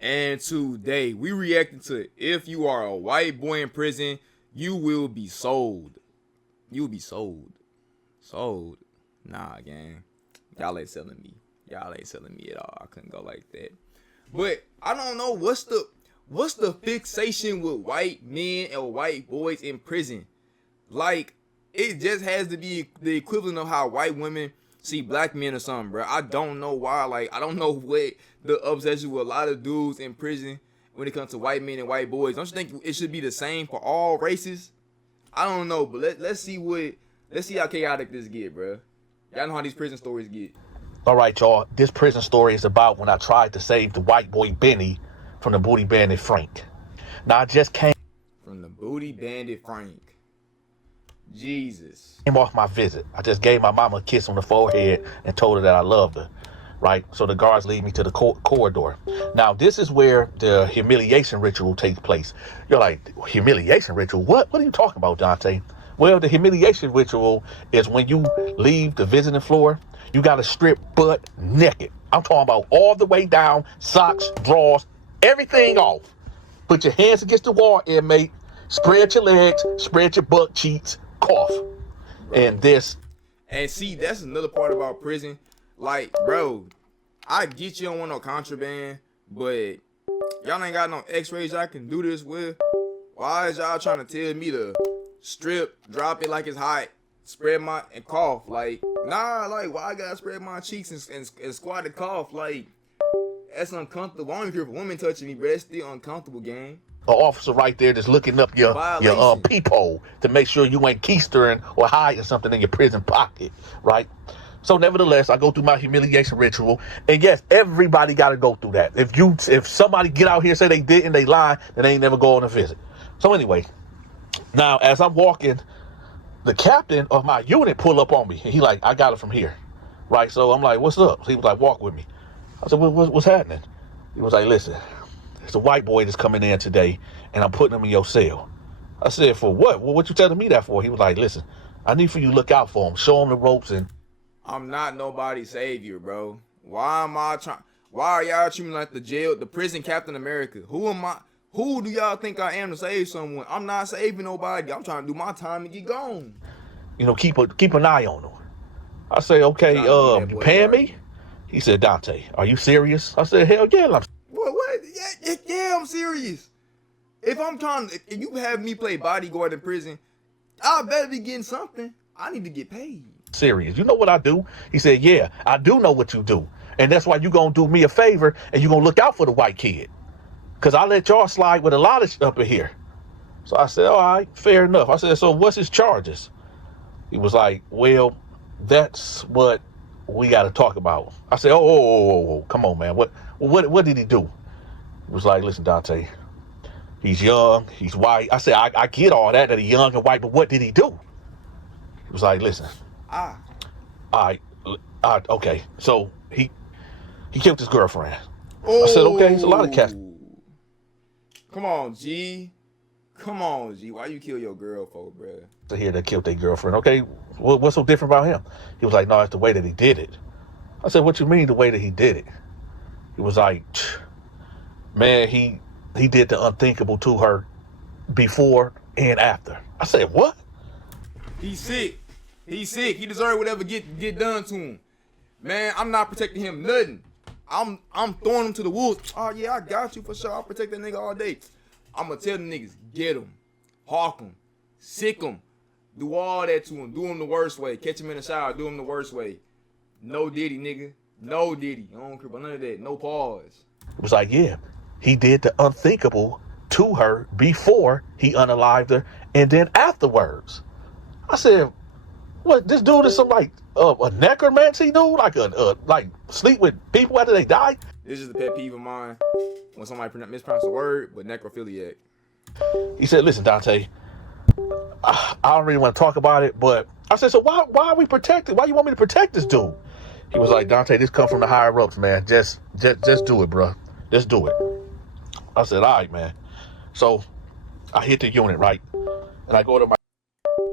And today we reacting to if you are a white boy in prison, you will be sold. You will be sold. Sold. Nah, gang. Y'all ain't selling me. Y'all ain't selling me at all. I couldn't go like that. But I don't know what's the fixation with white men and white boys in prison. Like, it just has to be the equivalent of how white women see black men or something, bro. I don't know why. Like, I don't know what the obsession with a lot of dudes in prison when it comes to white men and white boys. Don't you think it should be the same for all races? I don't know, but let's see how chaotic this get, bro. Y'all know how these prison stories get. All right, y'all. This prison story is about when I tried to save the white boy Benny from the booty bandit Frank. Now, I just came From the booty bandit Frank. Jesus. off my visit. I just gave my mama a kiss on the forehead and told her that I loved her. Right? So the guards lead me to the corridor. Now, this is where the humiliation ritual takes place. You're like, humiliation ritual? What are you talking about, Dante? Well, the humiliation ritual is when you leave the visiting floor, you got to strip butt naked. I'm talking about all the way down, socks, drawers, everything off. Put your hands against the wall, inmate. Spread your legs, spread your butt cheeks, cough. And this. And see, that's another part about prison. Like, bro, I get you don't want no contraband, but y'all ain't got no x-rays y'all can do this with. Why is y'all trying to tell me to strip, drop it like it's hot, spread my, and cough? Like, nah, like, why I gotta spread my cheeks and squat and cough? Like, that's uncomfortable. I don't even care if a woman touching me, but it's still uncomfortable, gang. An officer right there that's looking up your peephole to make sure you ain't keystering or hiding something in your prison pocket, right? So nevertheless, I go through my humiliation ritual, and yes, everybody got to go through that. If somebody get out here and say they didn't, they lie, then they ain't never go on a visit. So anyway, now as I'm walking, the captain of my unit pull up on me, and he like, I got it from here, right? So I'm like, what's up? So he was like, walk with me. I said, what's happening? He was like, listen, it's a white boy that's coming in today, and I'm putting him in your cell. I said, for what? Well, what you telling me that for? He was like, listen, I need for you to look out for him, show him the ropes. And I'm not nobody's savior, bro. Why are y'all treating me like the prison Captain America? Who am I? Who do y'all think I am to save someone? I'm not saving nobody. I'm trying to do my time and get gone. You know, keep an eye on him. I say, okay, you paying me? He said, Dante, are you serious? I said, hell yeah, I'm. What? Yeah, I'm serious. If you have me play bodyguard in prison, I better be getting something. I need to get paid. Serious. You know what I do? He said, yeah, I do know what you do. And that's why you gonna do me a favor and you gonna look out for the white kid. Cause I let y'all slide with a lot of up in here. So I said, all right, fair enough. I said, so what's his charges? He was like, well, that's what we got to talk about. I said, oh, come on, man. What did he do? He was like, listen, Dante, he's young, he's white. I said, I get all that he's young and white, but what did he do? He was like, listen. All right, okay. So he killed his girlfriend. I said, okay, it's a lot of cats. Come on, G. Why you kill your girl for, bruh? To hear that killed their girlfriend. Okay, what's so different about him? He was like, no, it's the way that he did it. I said, what you mean the way that he did it? He was like, man, he did the unthinkable to her before and after. I said, what? He's sick. He deserves whatever get done to him. Man, I'm not protecting him nothing. I'm throwing him to the wolves. Oh yeah, I got you for sure. I'll protect that nigga all day. I'ma tell the niggas, get him, hawk him, sick him, do all that to him, do him the worst way, catch him in the shower, do him the worst way. No Diddy, nigga. No Diddy. I don't care about none of that. No pause. It was like, yeah, he did the unthinkable to her before he unalived her and then afterwards. I said, what, this dude is some like a necromancy dude? Like sleep with people after they die? This is the pet peeve of mine when somebody mispronounce a word, but necrophiliac. He said, listen, Dante, I don't really want to talk about it, but I said, so why are we protected? Why you want me to protect this dude? He was like, Dante, this come from the higher ups, man. Just do it, bro. Just do it. I said, all right, man. So I hit the unit, right? And I go to my.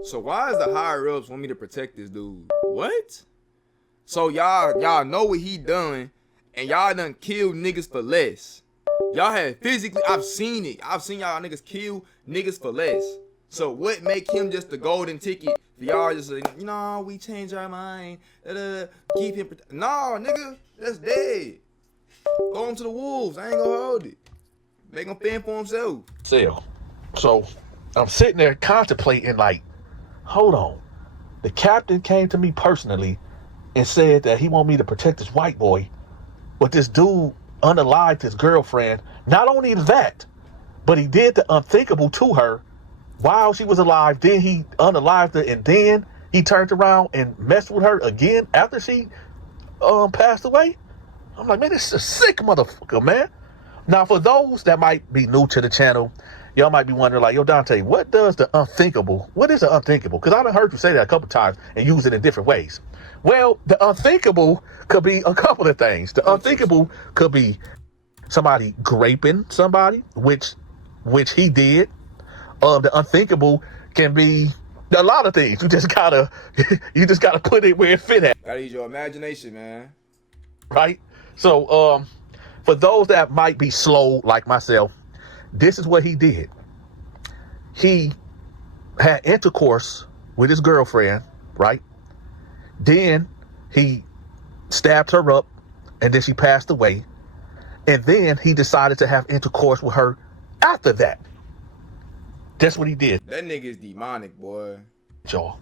So why is the higher ups want me to protect this dude? What? So y'all know what he done, and y'all done killed niggas for less. Y'all had physically, I've seen it. I've seen y'all niggas kill niggas for less. So what make him just the golden ticket for y'all just like, you know, we change our mind. Keep him. Nah, nigga, that's dead. Throw him to the wolves. I ain't gonna hold it. Make him fend for himself. So I'm sitting there contemplating like, hold on. The captain came to me personally and said that he want me to protect this white boy, but this dude unalived his girlfriend. Not only that, but he did the unthinkable to her while she was alive. Then he unalived her, and then he turned around and messed with her again after she passed away. I'm like, man, this is a sick motherfucker, man. Now, for those that might be new to the channel, y'all might be wondering, like, yo, Dante, what is the unthinkable? Because I done heard you say that a couple times and use it in different ways. Well, the unthinkable could be a couple of things. The unthinkable could be somebody graping somebody, which he did. The unthinkable can be a lot of things. You just gotta put it where it fit at. Gotta use your imagination, man. Right? So, for those that might be slow like myself, this is what he did. He had intercourse with his girlfriend, right? Then he stabbed her up, and then she passed away. And then he decided to have intercourse with her after that. That's what he did. That nigga is demonic, boy. Y'all.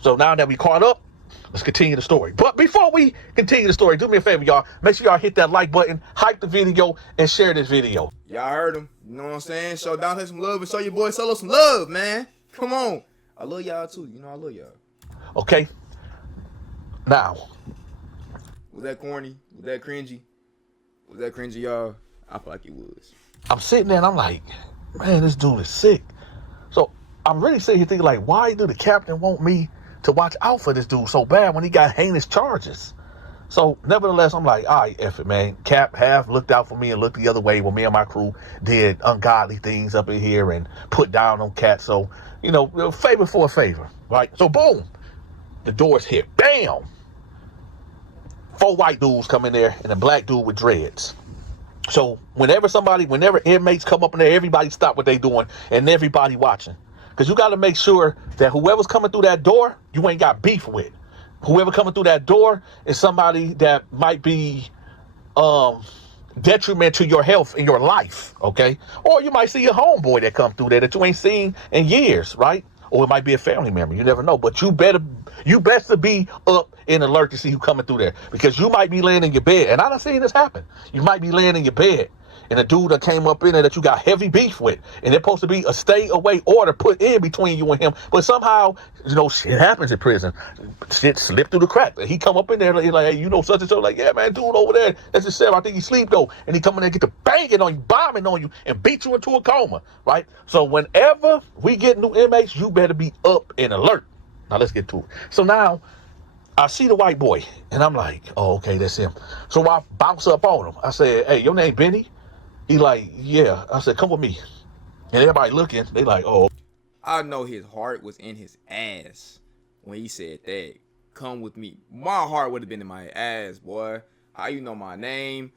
So now that we caught up, let's continue the story. But before we continue the story, do me a favor, y'all. Make sure y'all hit that like button, hype the video, and share this video. Y'all heard him. You know what I'm saying? Show Dante some love and show your boy Solo some love, man. Come on. I love y'all too. You know I love y'all. Okay. Now. Was that corny? Was that cringy? Was that cringy, y'all? I feel like it was. I'm sitting there and I'm like, man, this dude is sick. So I'm really sitting here thinking, like, why do the captain want me to watch out for this dude so bad when he got heinous charges? So nevertheless, I'm like, all right, F it, man. Cap have looked out for me and looked the other way when me and my crew did ungodly things up in here and put down on Cat. So, you know, favor for a favor, right? So boom, the door's hit. Bam! 4 white dudes come in there and a black dude with dreads. So whenever inmates come up in there, everybody stop what they doing and everybody watching. Because you got to make sure that whoever's coming through that door, you ain't got beef with. Whoever coming through that door is somebody that might be detriment to your health and your life, okay? Or you might see a homeboy that come through there that you ain't seen in years, right? Or it might be a family member. You never know. But you best to be up and alert to see who coming through there. Because you might be laying in your bed. And I done seen this happen. You might be laying in your bed. And a dude that came up in there that you got heavy beef with. And there's supposed to be a stay away order put in between you and him. But somehow, you know, shit happens in prison. Shit slipped through the crack. He come up in there and like, hey, you know, such and so. Like, yeah, man, dude over there, that's his cell. I think he sleep though. And he come in there and get to banging on you, bombing on you, and beat you into a coma, right? So whenever we get new inmates, you better be up and alert. Now let's get to it. So now I see the white boy, and I'm like, oh, okay, that's him. So I bounce up on him. I said, hey, your name Benny? He like, yeah. I said, come with me. And everybody looking, they like, oh. I know his heart was in his ass when he said that. Come with me. My heart would have been in my ass, boy. How you know my name?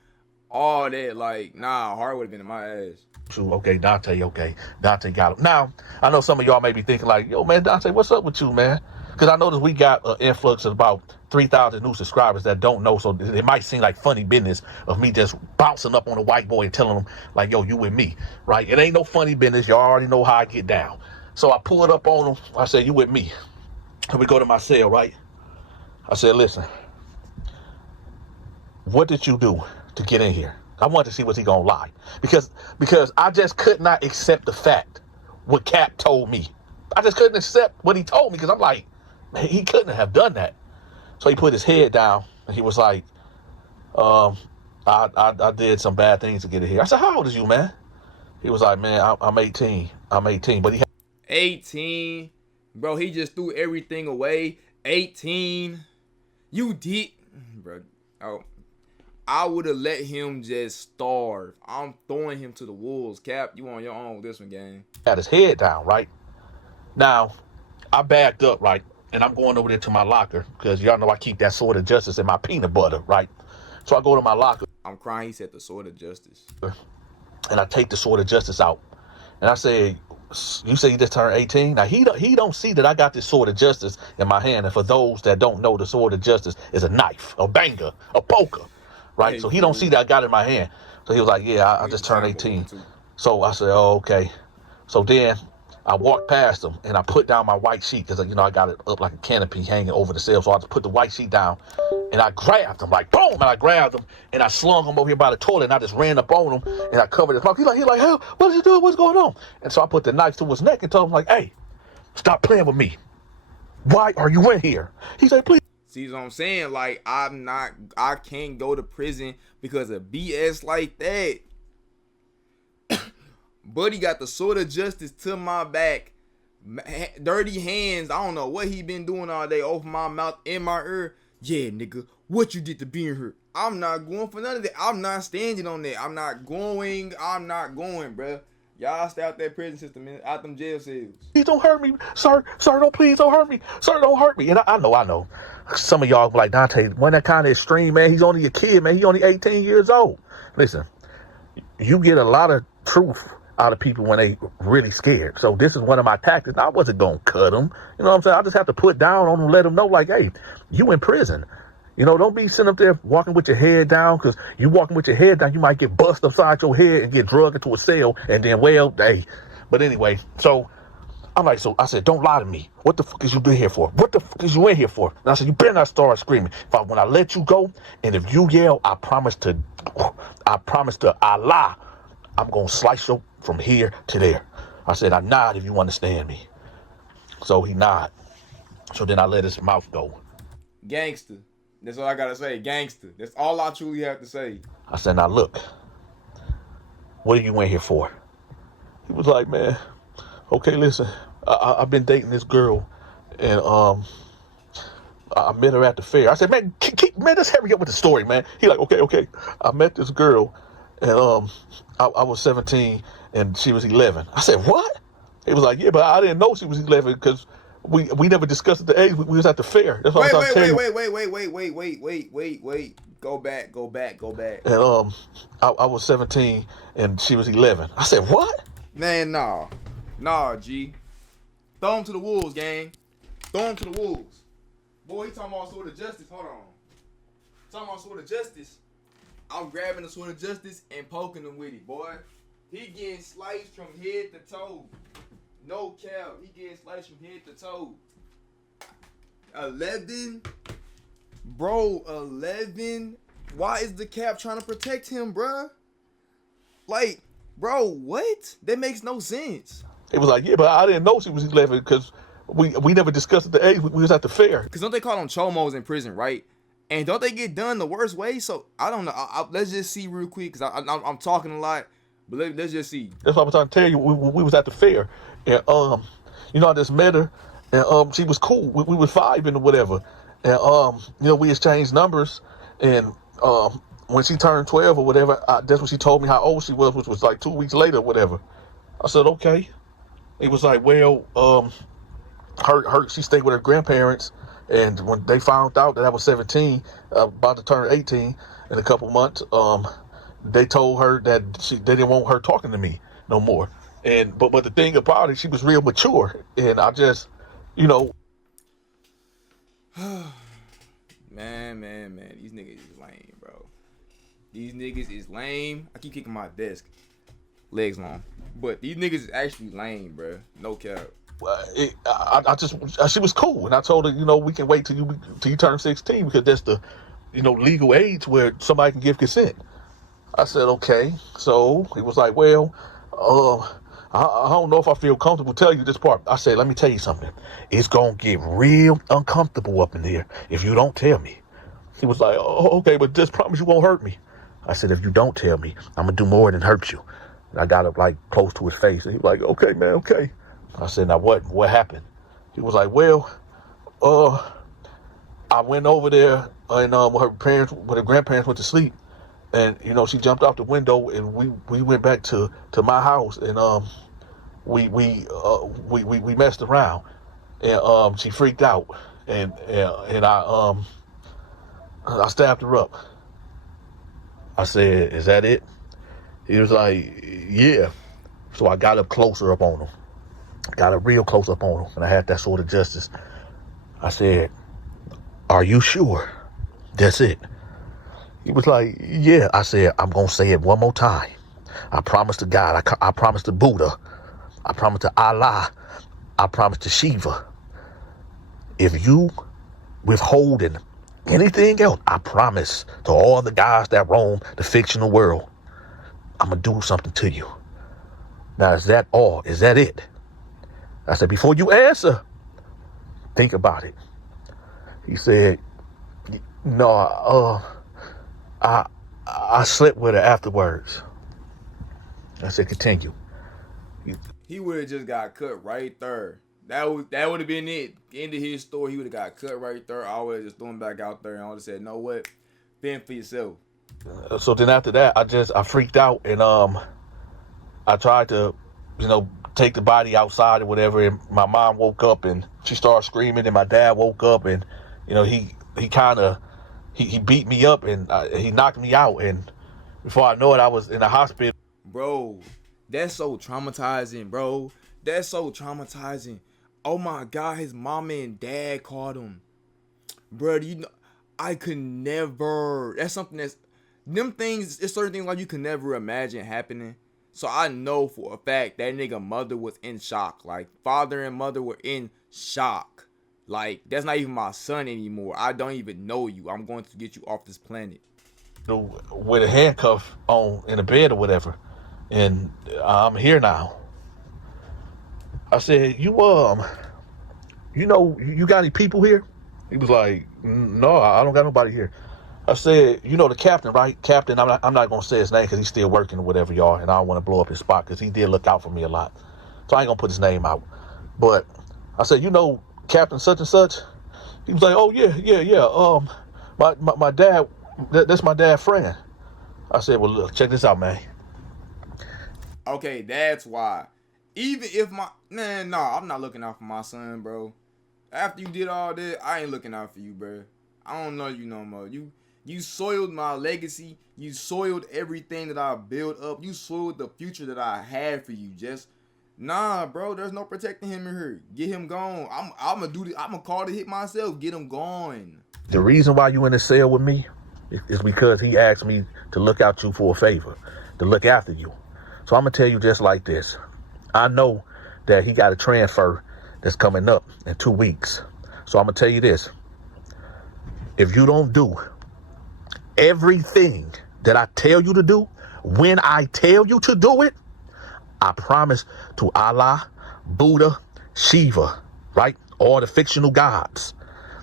All that, like, nah, heart would have been in my ass. Okay, Dante, okay. Dante got him. Now, I know some of y'all may be thinking like, yo, man, Dante, what's up with you, man? Because I noticed we got an influx of about 3,000 new subscribers that don't know. So it might seem like funny business of me just bouncing up on a white boy and telling him like, yo, you with me, right? It ain't no funny business. Y'all already know how I get down. So I pulled up on him. I said, you with me? And we go to my cell, right? I said, listen, what did you do to get in here? I wanted to see was he gonna lie. Because I just could not accept the fact what Cap told me. I just couldn't accept what he told me because I'm like, man, he couldn't have done that. So he put his head down and he was like, I did some bad things to get in here. I said, how old is you, man? He was like, man, I'm 18. I'm 18. But he 18? Bro, he just threw everything away. 18? You did? Bro, oh, I would have let him just starve. I'm throwing him to the wolves. Cap, you on your own with this one, gang. Had his head down, right? Now, I backed up, right? And I'm going over there to my locker because y'all know I keep that sword of justice in my peanut butter, right? So I go to my locker. I'm crying. He said the sword of justice. and I take the sword of justice out. And I said, you say you just turned 18? Now, he don't see that I got this sword of justice in my hand. And for those that don't know, the sword of justice is a knife, a banger, a poker, right? Hey, so he don't see that I got it in my hand. So he was like, yeah, I just turned 18. So I said, oh, okay. So then I walked past him and I put down my white sheet because, you know, I got it up like a canopy hanging over the cell. So I just put the white sheet down and I grabbed him, like, boom, and I grabbed him and I slung him over here by the toilet and I just ran up on him and I covered his mouth. He's like, hell, what is he doing? What's going on? And so I put the knife to his neck and told him, like, hey, stop playing with me. Why are you in here? He said, please. See what I'm saying? Like, I can't go to prison because of BS like that. Buddy got the sword of justice to my back. Dirty hands. I don't know what he been doing all day. Over my mouth, in my ear. Yeah, nigga, what you did to be in here? I'm not going for none of that. I'm not standing on that. I'm not going, bruh. Y'all stay out that prison system, man, out them jail cells. Please don't hurt me. Sir, please don't hurt me. Sir, don't hurt me. And I know. Some of y'all be like, Dante, when that kind of extreme, man, he's only a kid, man. He only 18 years old. Listen, you get a lot of truth out of people when they really scared. So this is one of my tactics. I wasn't going to cut them. You know what I'm saying? I just have to put down on them, let them know, like, hey, you in prison. You know, don't be sitting up there walking with your head down, because you walking with your head down, you might get bust upside your head and get drugged into a cell, and then, well, hey. But anyway, so I'm like, so I said, don't lie to me. What the fuck is you been here for? What the fuck is you in here for? And I said, you better not start screaming. When I let you go, and if you yell, I promise to Allah, I'm going to slice you from here to there. I said, I nod if you understand me. So he nod. So then I let his mouth go. Gangster. That's all I gotta say. Gangster. That's all I truly have to say. I said, now look, what are you in here for? He was like, man, okay, listen, I've been dating this girl, and I met her at the fair. I said, man, let's hurry up with the story, man. He like, okay. I met this girl, and I was 17 and she was 11. I said, what? He was like, yeah, but I didn't know she was 11 because we never discussed the age. We was at the fair. That's what Wait. Go back. And I was 17 and she was 11. I said, what? Man, nah, G. Throw him to the wolves, gang. Throw him to the wolves. Boy, he talking about sword of justice. Hold on. Talking about sword of justice. I'm grabbing the sword of justice and poking him with it, boy. He getting sliced from head to toe. No cap. He getting sliced from head to toe. 11? Bro, 11? Why is the cap trying to protect him, bruh? Like, bro, what? That makes no sense. It was like, yeah, but I didn't know she was 11 because we never discussed the age. We was at the fair. Because don't they call them chomos in prison, right? And don't they get done the worst way? So, I don't know. Let's just see real quick, because I'm talking a lot. But let's just see. That's what I was trying to tell you. We was at the fair. And, you know, I just met her. And she was cool. We was vibing or whatever. And, you know, we exchanged numbers. And when she turned 12 or whatever, that's when she told me how old she was, which was like 2 weeks later or whatever. I said, okay. It was like, well, she stayed with her grandparents. And when they found out that I was 17, about to turn 18 in a couple months, they told her that they didn't want her talking to me no more. And but the thing about it, she was real mature, and I just, you know. Man, these niggas is lame, bro. These niggas is lame. I keep kicking my desk, legs long, but these niggas is actually lame, bro. No cap. She was cool, and I told her, you know, we can wait till you turn 16 because that's the, you know, legal age where somebody can give consent. I said, okay. So he was like, well, I don't know if I feel comfortable telling you this part. I said, let me tell you something. It's going to get real uncomfortable up in there if you don't tell me. He was like, oh, okay, but just promise you won't hurt me. I said, if you don't tell me, I'm going to do more than hurt you. And I got up like close to his face. And he was like, okay, man, okay. I said, now what happened? He was like, well, I went over there and when her grandparents went to sleep. And, you know, she jumped out the window and we went back to my house and we messed around and she freaked out and I stabbed her up. I said, is that it? He was like, yeah. So I got up closer up on him. Got up real close up on him. And I had that sort of justice. I said, are you sure? That's it. He was like, yeah. I said, I'm going to say it one more time. I promise to God. I promise to Buddha. I promise to Allah. I promise to Shiva. If you withholding anything else, I promise to all the guys that roam the fictional world, I'm going to do something to you. Now, is that all? Is that it? I said, before you answer, think about it. He said, no, I slept with her afterwards. I said, continue. He would have just got cut right there. That would have been it. End of his story. He would have got cut right there. I would have just thrown him back out there and I would have said, know what? Fend for yourself. So then after that, I freaked out and I tried to, take the body outside or whatever. And my mom woke up and she started screaming. And my dad woke up and, he beat me up and he knocked me out. And before I know it, I was in the hospital. Bro, that's so traumatizing, bro. That's so traumatizing. Oh my God, his mama and dad called him. Bro, I could never. That's something that's. Them things, it's certain things like you can never imagine happening. So I know for a fact that nigga mother was in shock. Like, father and mother were in shock. Like, that's not even my son anymore. I don't even know you. I'm going to get you off this planet. With a handcuff on in the bed or whatever. And I'm here now. I said, you got any people here? He was like, no, I don't got nobody here. I said, the captain, right? Captain, I'm not going to say his name because he's still working or whatever, y'all. And I don't want to blow up his spot because he did look out for me a lot. So I ain't going to put his name out. But I said, Captain such and such? He was like, oh, yeah. My dad, that's my dad's friend. I said, well, look, check this out, man. Okay, that's why. Even if I'm not looking out for my son, bro. After you did all that, I ain't looking out for you, bro. I don't know you no more. You soiled my legacy. You soiled everything that I built up. You soiled the future that I had for you. Bro, there's no protecting him in here. Get him gone. I'm gonna do this. I'm gonna call the hit myself. Get him gone. The reason why you in the cell with me is because he asked me to look out you for a favor, to look after you. So I'm gonna tell you just like this. I know that he got a transfer that's coming up in 2 weeks. So I'm gonna tell you this. If you don't do everything that I tell you to do, when I tell you to do it, I promise to Allah, Buddha, Shiva, right? All the fictional gods,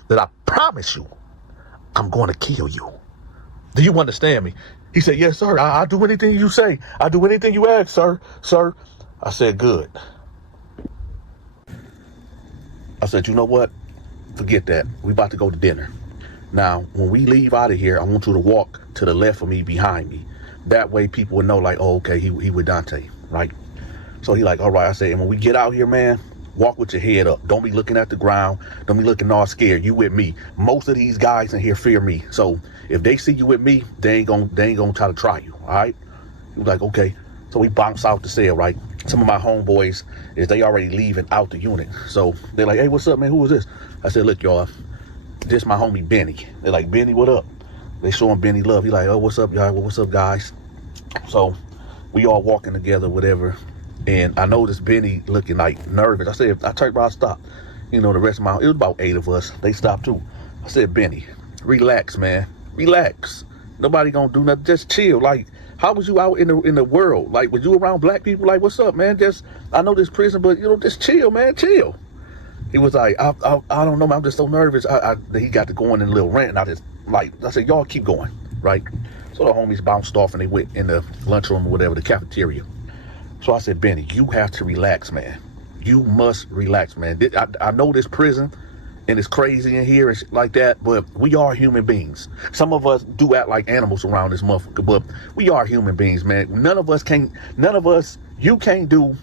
that I promise you, I'm going to kill you. Do you understand me? He said, yes, sir. I'll do anything you say. I'll do anything you ask, sir. Sir. I said, good. I said, you know what? Forget that. We about to go to dinner. Now, when we leave out of here, I want you to walk to the left of me, behind me. That way people will know, like, oh, okay, he with Dante, right? So he like, all right. I said, and when we get out here, man, walk with your head up. Don't be looking at the ground. Don't be looking all scared. You with me. Most of these guys in here fear me. So if they see you with me, they ain't gonna try to try you, all right? He was like, okay. So we bounce out the cell, right? Some of my homeboys, they already leaving out the unit. So they're like, hey, what's up, man? Who is this? I said, look, y'all, this my homie Benny. They're like, Benny, what up? They showing Benny love. He like, oh, what's up, y'all? Well, what's up, guys? So we all walking together, whatever. And I noticed Benny looking like nervous. I said, I turned around, stopped. The rest of it was about 8 of us. They stopped too. I said, Benny, relax, man. Relax. Nobody gonna do nothing. Just chill. Like, how was you out in the world? Like, was you around black people? Like, what's up, man? I know this prison, but just chill, man. Chill. He was like, I don't know, man. I'm just so nervous. He got to going in a little rant, and I said, y'all keep going, right? So the homies bounced off and they went in the lunchroom or whatever, the cafeteria. So I said, Benny, you have to relax, man. You must relax, man. I know this prison and it's crazy in here and shit like that, but we are human beings. Some of us do act like animals around this motherfucker, but we are human beings, man. You can't do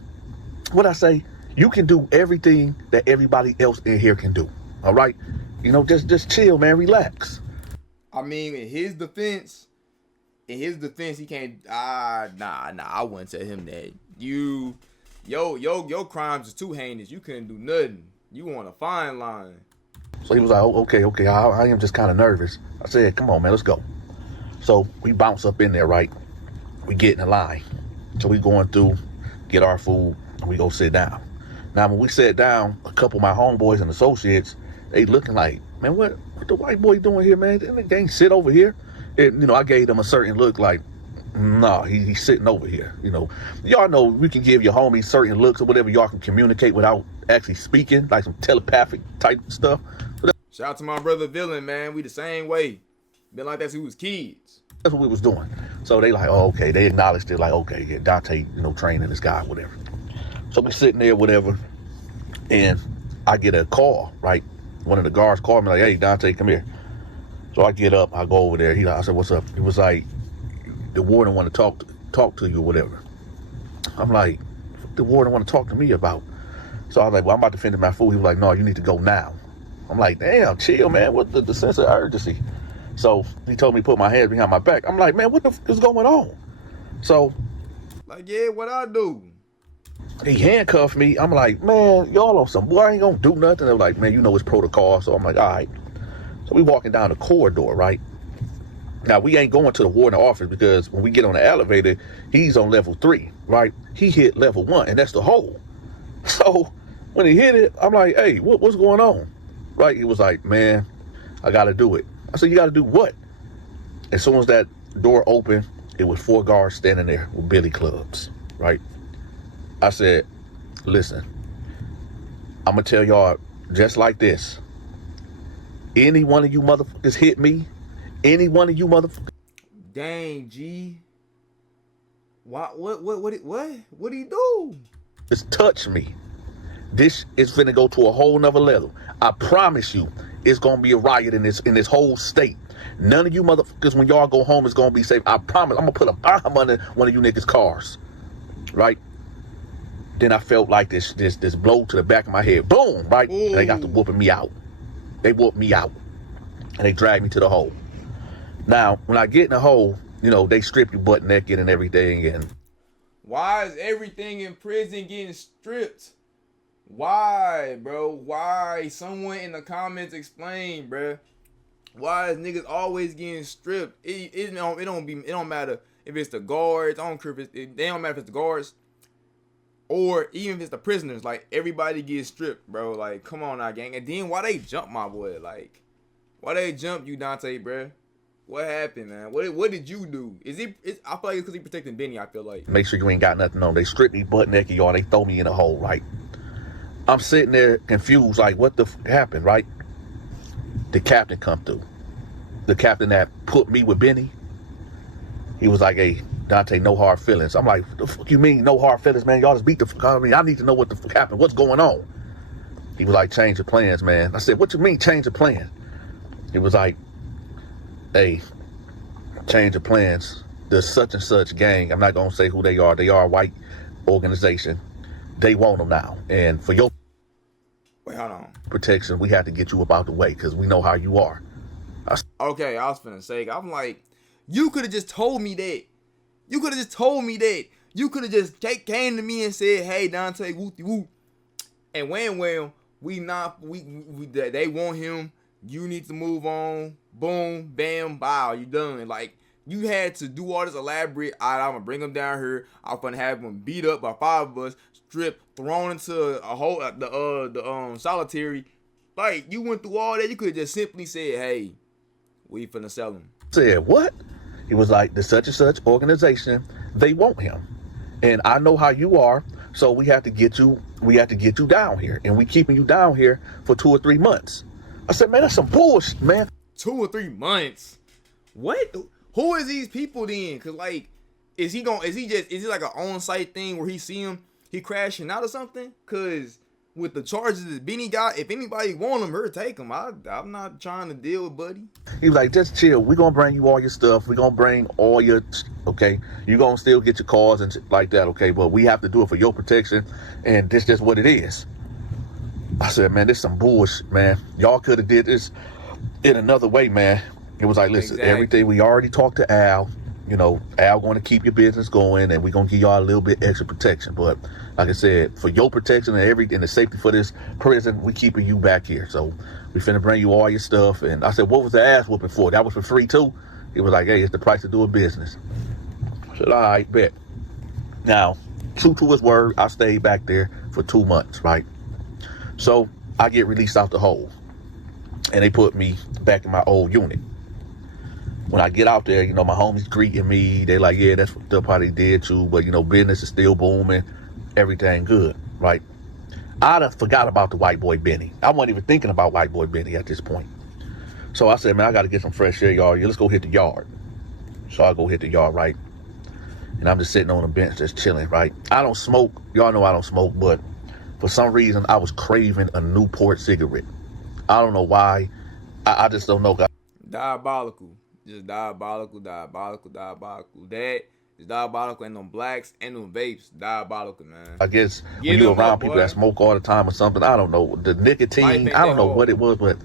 what I say. You can do everything that everybody else in here can do. All right? Just chill, man. Relax. I mean, in his defense, in his defense, he can't. Nah. I wouldn't tell him that. Your crimes is too heinous. You couldn't do nothing. You on a fine line. So he was like, oh, okay, I am just kind of nervous. I said, come on, man, let's go. So we bounce up in there, right? We get in the line. So we going through, get our food, and we go sit down. Now, when we sat down, a couple of my homeboys and associates, they looking like, man, what the white boy doing here, man? They ain't sit over here. And, I gave them a certain look like, nah, he's sitting over here. Y'all know we can give your homies certain looks or whatever. Y'all can communicate without actually speaking, like some telepathic type stuff. Shout out to my brother Villain, man. We the same way. Been like that since we was kids. That's what we was doing. So they like, oh, okay. They acknowledged it, like, okay, yeah, Dante, training this guy, whatever. So we sitting there, whatever, and I get a call, right? One of the guards called me like, hey, Dante, come here. So I get up, I go over there. I said, what's up? He was like, the warden want to talk to you or whatever. I'm like, what the warden want to talk to me about? So I was like, well, I'm about to finish my food. He was like, no, you need to go now. I'm like, damn, chill, man. What the sense of urgency? So he told me to put my hands behind my back. I'm like, man, what the f is going on? So, like, yeah, what I do? He handcuffed me. I'm like, man, y'all on some, boy, I ain't gonna do nothing. They're like, man, it's protocol. So I'm like, all right. So we walking down the corridor, right? Now, we ain't going to the warden office because when we get on the elevator, he's on level 3, right? He hit level 1, and that's the hole. So when he hit it, I'm like, hey, what's going on? Right? He was like, man, I got to do it. I said, you got to do what? As soon as that door opened, it was 4 guards standing there with billy clubs, right? I said, listen, I'm going to tell y'all just like this. Any one of you motherfuckers hit me, any one of you motherfuckers. Dang, G. What do you do? Just touch me. This is finna go to a whole nother level. I promise you, it's gonna be a riot in this whole state. None of you motherfuckers, when y'all go home, is gonna be safe. I promise. I'm gonna put a bomb under one of you niggas' cars, right? Then I felt like this blow to the back of my head. Boom, right? And they got to whooping me out. They whooped me out, and they dragged me to the hole. Now, when I get in the hole, they strip you butt naked and everything. And why is everything in prison getting stripped? Why, bro? Why? Someone in the comments explain, bro. Why is niggas always getting stripped? It don't matter if it's the guards. I don't care if they don't matter if it's the guards or even if it's the prisoners. Like, everybody gets stripped, bro. Like, come on now, gang. And then why they jump my boy? Like, why they jump you, Dante, bro? What happened, man? What did you do? I feel like it's because he protecting Benny. I feel like. Make sure you ain't got nothing on. They strip me butt naked, y'all. They throw me in a hole, right? I'm sitting there confused, like, what the happened, right? The captain come through. The captain that put me with Benny. He was like, hey, Dante, no hard feelings. I'm like, what the fuck you mean, no hard feelings, man? Y'all just beat the fuck out of me. I need to know what the fuck happened. What's going on? He was like, change the plans, man. I said, what you mean, change the plan? He was like, hey, change the plans. The such and such gang, I'm not going to say who they are. They are a white organization. They want them now. And for your wait, hold on. protection, we have to get you up out the way because we know how you are. Okay, I was finna say, I'm like, you could have just told me that. You could have just told me that. You could have just came to me and said, hey, Dante, whoopty whoop. And when they want him, you need to move on. Boom, bam, bow, you done. Like, you had to do all this elaborate. I'm gonna bring him down here. I'm gonna have him beat up by 5 of us, stripped, thrown into a whole the solitary. Like, you went through all that. You could have just simply said, hey, we finna sell him. Said what? He was like, the such and such organization, they want him. And I know how you are, so we have to get you down here. And we keeping you down here for 2 or 3 months. I said, man, that's some bullshit, man. 2 or 3 months? What? Who is these people then? Cause like, is he like an on-site thing where he see him, he crashing out or something? Cause with the charges that Benny got, if anybody want him, her take him. I'm not trying to deal with Buddy. He was like, just chill. We're going to bring you all your stuff. We're going to bring all your, okay? You're going to still get your cars and shit like that, okay? But we have to do it for your protection, and this just what it is. I said, man, this some bullshit, man. Y'all could have did this in another way, man. It was like, listen, Everything, we already talked to Al. you know, Al going to keep your business going, and we're going to give y'all a little bit extra protection. But like I said, for your protection and the safety for this prison, we keeping you back here. So we finna bring you all your stuff. And I said, what was the ass whooping for? That was for free too? He was like, hey, it's the price of doing business. I said, all right, bet. Now, true to his word, I stayed back there for 2 months, right? So I get released out the hole, and they put me back in my old unit. When I get out there, you know, my homies greeting me. They like, yeah, that's what the party did too, but you know, business is still booming, everything good, right? I done forgot about the white boy Benny. I wasn't even thinking about white boy Benny at this point. So I said, man, I got to get some fresh air, y'all. Let's go hit the yard. So I go hit the yard, right? And I'm just sitting on the bench, just chilling, right? I don't smoke. Y'all know I don't smoke, but for some reason, I was craving a Newport cigarette. I don't know why. I just don't know. Diabolical. Just diabolical. That is diabolical. And them blacks and them vapes, diabolical, man. I guess when you're around people that smoke all the time or something, I don't know. The nicotine, I don't know what it was, but,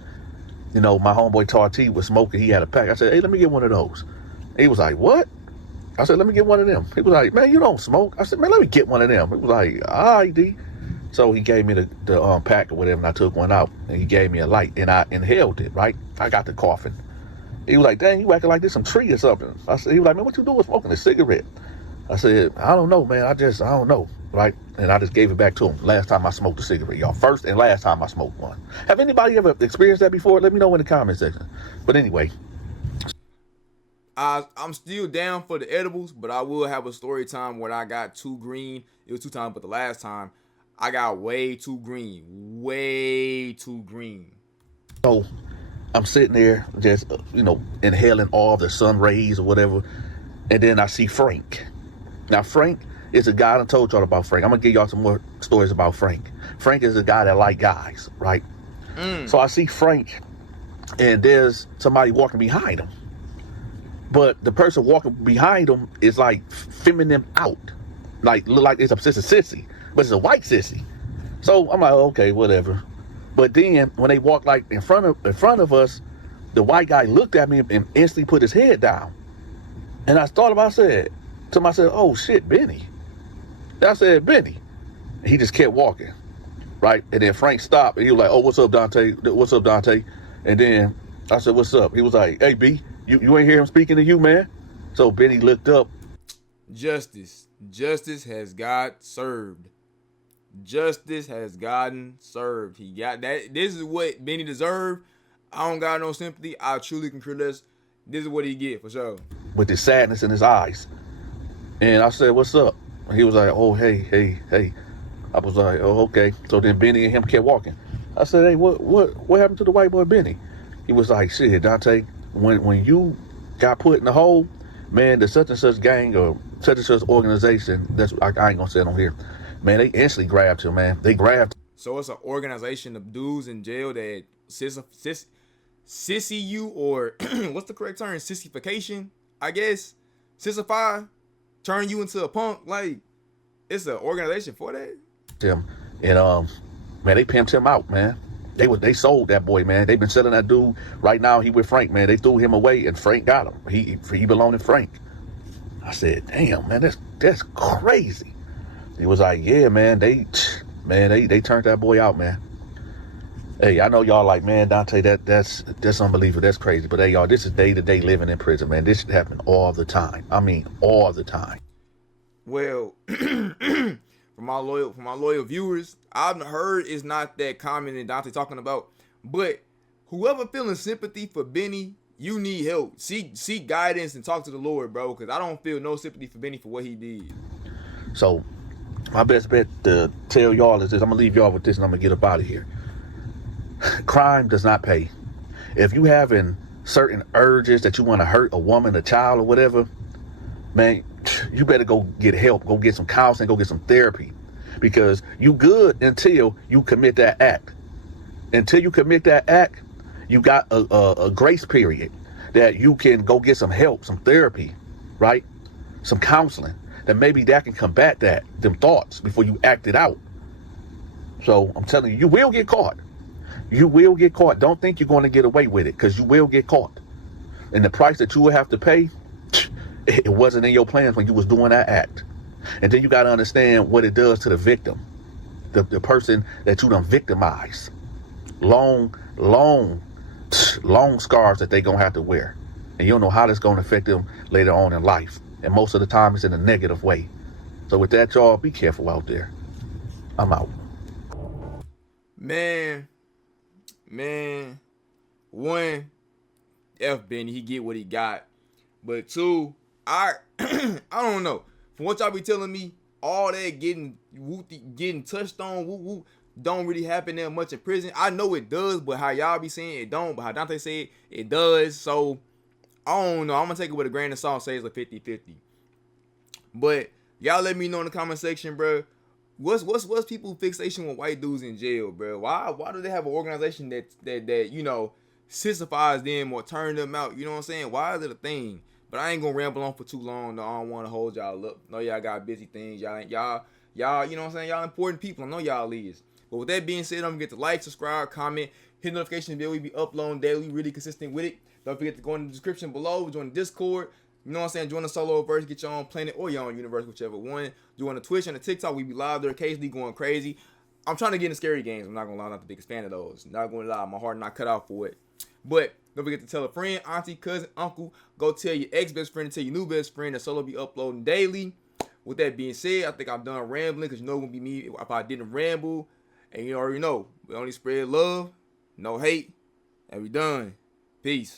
you know, my homeboy Tarty was smoking. He had a pack. I said, hey, let me get one of those. He was like, what? I said, let me get one of them. He was like, man, you don't smoke. I said, man, let me get one of them. He was like, all right, D. So he gave me the pack or whatever, and I took one out, and he gave me a light, and I inhaled it, right? I got the coughing. He was like, dang, you acting like this some tree or something. I said, he was like, man, what you doing smoking a cigarette? I said, I don't know, man. I don't know, right? And I just gave it back to him. Last time I smoked a cigarette, y'all. First and last time I smoked one. Have anybody ever experienced that before? Let me know in the comment section. But anyway. I'm still down for the edibles, but I will have a story time where I got too green. It was 2 times, but the last time I got way too green. Way too green. So I'm sitting there just, you know, inhaling all the sun rays or whatever. And then I see Frank. Now, Frank is a guy, I told y'all about Frank. I'm going to give y'all some more stories about Frank. Frank is a guy that like guys, right? So I see Frank, and there's somebody walking behind him. But the person walking behind him is like femming them out. Like, look like it's a sissy, but it's a white sissy. So I'm like, okay, whatever. But then when they walked like in front of us, the white guy looked at me and instantly put his head down. And I thought about, I said to myself, oh shit, Benny. And I said, Benny. And he just kept walking, right? And then Frank stopped and he was like, oh, what's up, Dante? What's up, Dante? And then I said, what's up? He was like, hey, B, you ain't hear him speaking to you, man? So Benny looked up. Justice has got served. Justice has gotten served. He got that. This is what Benny deserved. I don't got no sympathy. I truly concur this. This is what he get for sure. With his sadness in his eyes. And I said, what's up? And he was like, oh, hey. I was like, oh, okay. So then Benny and him kept walking. I said, hey, what happened to the white boy Benny? He was like, shit, Dante, when you got put in the hole, man, the such and such gang or such and such organization, that's I ain't gonna say it on here. Man, they instantly grabbed him, man. They grabbed him. So it's an organization of dudes in jail that sissy you, or what's the correct term? Sissification, I guess. Sissify, turn you into a punk. Like, it's an organization for that. Him and man, they pimped him out, man. They sold that boy, man. They've been selling that dude. Right now, he with Frank, man. They threw him away, and Frank got him. He belonged to Frank. I said, damn, man, that's crazy. He was like, yeah, man, they turned that boy out, man. Hey, I know y'all like, man, Dante, that's unbelievable. That's crazy. But hey, y'all, this is day-to-day living in prison, man. This should happen all the time. I mean, all the time. Well, for my loyal viewers, I've heard it's not that common in Dante talking about, but whoever feeling sympathy for Benny, you need help. Seek guidance and talk to the Lord, bro, because I don't feel no sympathy for Benny for what he did. So my best bet to tell y'all is this. I'm gonna leave y'all with this and I'm gonna get up out of here. Crime does not pay. If you having certain urges that you want to hurt a woman, a child, or whatever, man, you better go get help. Go get some counseling. Go get some therapy, because you good until you commit that act. Until you commit that act, you got a grace period that you can go get some help, some therapy, right? Some counseling that maybe that can combat them thoughts before you act it out. So I'm telling you, you will get caught. You will get caught. Don't think you're going to get away with it, because you will get caught. And the price that you will have to pay, It wasn't in your plans when you was doing that act. And then you got to understand what it does to the victim, the person that you done victimized. Long scars that they gonna have to wear. And you don't know how that's gonna affect them later on in life. And most of the time it's in a negative way. So with that, y'all, be careful out there. I'm out. Man, one, F Benny, he get what he got. But two, I don't know. From what y'all be telling me, all that getting touched on, whoop, don't really happen that much in prison. I know it does, but how y'all be saying it don't, but how Dante said it does. So I don't know. I'm gonna take it with a grain of salt, say it's a 50-50. But y'all let me know in the comment section, bro. What's people's fixation with white dudes in jail, bro? Why do they have an organization that you know sissifies them or turn them out? You know what I'm saying? Why is it a thing? But I ain't gonna ramble on for too long. Though. I don't want to hold y'all up. I know y'all got busy things. Y'all, you know what I'm saying? Y'all important people. I know y'all is. But with that being said, I'm gonna get to like, subscribe, comment, hit the notification bell. We be uploading daily, really consistent with it. Don't forget to go in the description below. Join the Discord. You know what I'm saying? Join the solo verse, get your own planet or your own universe, whichever one. Join the Twitch and the TikTok. We be live there occasionally going crazy. I'm trying to get into scary games. I'm not gonna lie, I'm not the biggest fan of those. Not gonna lie, my heart not cut out for it. But don't forget to tell a friend, auntie, cousin, uncle. Go tell your ex-best friend, tell your new best friend that Solo be uploading daily. With that being said, I think I'm done rambling because you know it wouldn't be me if I didn't ramble. And you already know, we only spread love, no hate, and we done. Peace.